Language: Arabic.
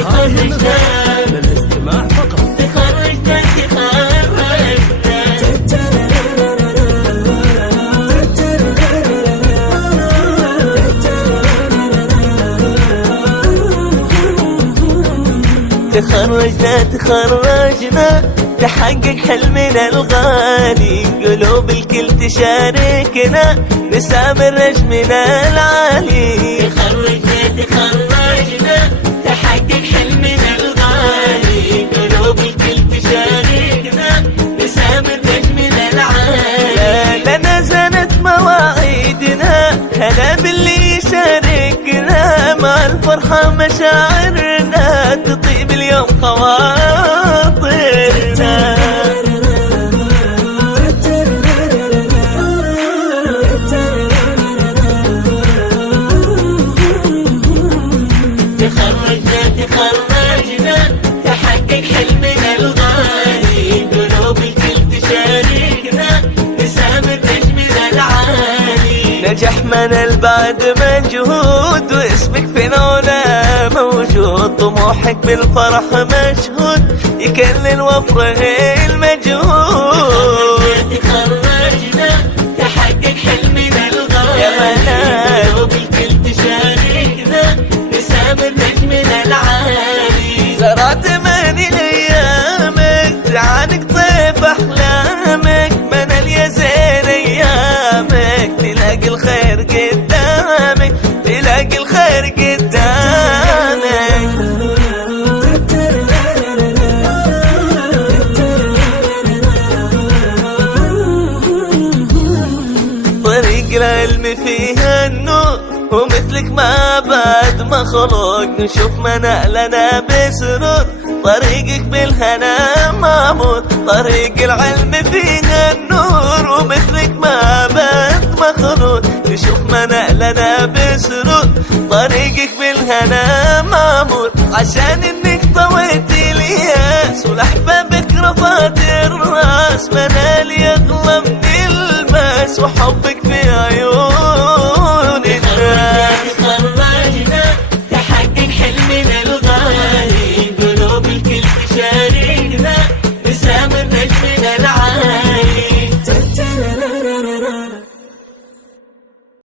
تخرجنا للاستماع فقط. تخرجنا تخرجنا تحقق حلمنا الغالي، قلوب الكل تشاركنا نسامر نجمنا العالي. تخرجنا تحقق حلمنا الغالي، قلوب الكل تشاركنا نسامر نجمنا العالي. لنا زانت مواعيدنا، هلا باللي يشاركنا، مع الفرحة مشاعرنا تطيب اليوم خواطرنا. تخرجنا تحقق حلمنا الغالي، قلوب الكل تشاركنا نسامر نجمنا العالي. نجح من البعد مجهود، واسمك فينا موجود، طموحك بالفرح مشهود، يكلل وفره المجهود. تخرجنا تحقق حلمنا الغالي، قلوب الكل تشاركنا نسامر نجمنا العالي. زرعت ماني ايامك، تعانق طيف احلامك، منال يا زين ايامك، تلاقي الخير قدامك، تلاقي الخير قدامك. طريق العلم فيها النور، ومثلك ما بعد مخلوق، نشوف منالنا بسرور، طريقك بالهنا مامور. طريق العلم فيها النور، ومثلك ما بعد مخلوق، نشوف منالنا بسرور، طريقك بالهنا مامور. عشان انك طويت الياس، ولأحبابك رفعت الراس، منال يغلى من الماس، وحبك في عيون